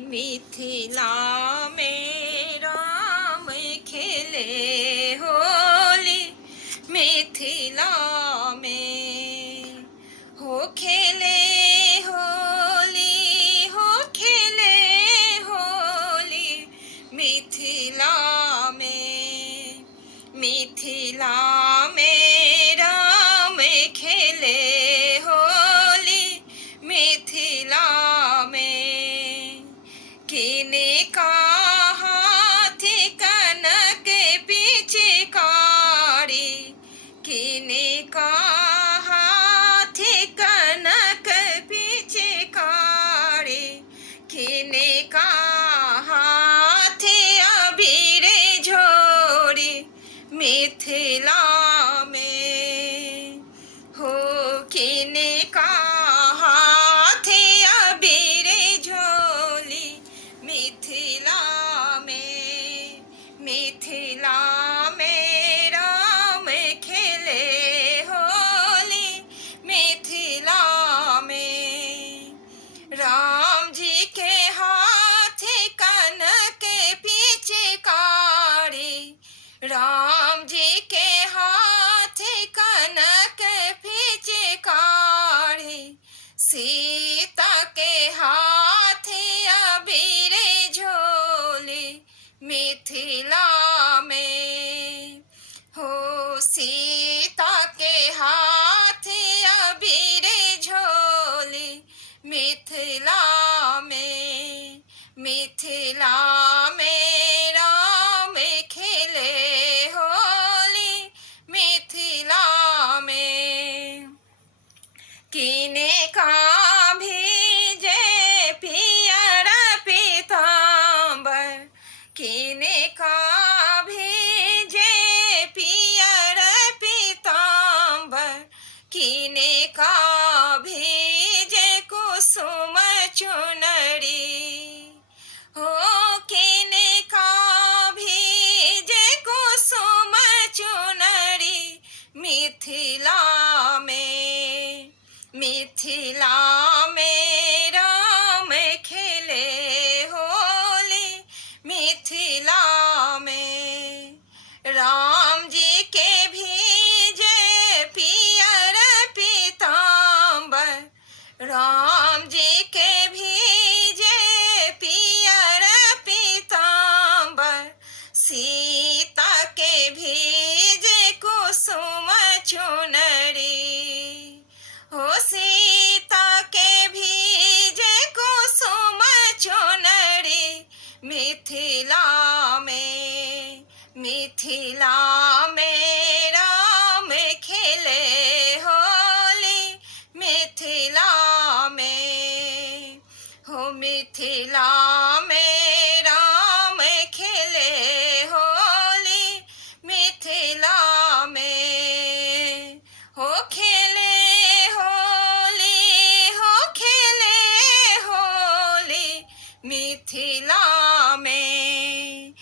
मिथिला में राम खेले होली। मिथिला में हो खेले होली, हो खेले होली। मिथिला में राम खेले होली। मिथिला में किने का हाथ कनक पिचकारी, किने का हाथ कनक पिचकारी, किने का हाथ अबीर झोरी। मिथिला में हो किने का हाथ अबीर झोली। मिथिला में राम खेले होली। मिथिला में राम जी के हाथ कनक पिचकारी, राम जी के हाथ कनक पिचकारी, सीता के हाथ अबीर झोली। मिथिला में हो सीता के हाथ अबीर झोली। मिथिला में राम खेले होली। मिथिला में किने का भीजे पियर पीतांबर, किने का भीजे पियर पीतांबर, किने का भीजे कुसुम चुनरी। हो किने का भीजे कुसुम चुनरी। मिथिला में राम खेले होली। मिथिला में राम जी के भीजे पियर पीतांबर, राम जी के भीजे पियर पीतांबर, सीता के भीजे कुसुम चुनरी। हो सीता के भीजे कुसुम चुनरी। मिथिला में राम खेले होली। मिथिला में हो मिथिला में राम खेले होली। मिथिला में हो खेले होली, हो खेले होली। मिथिला में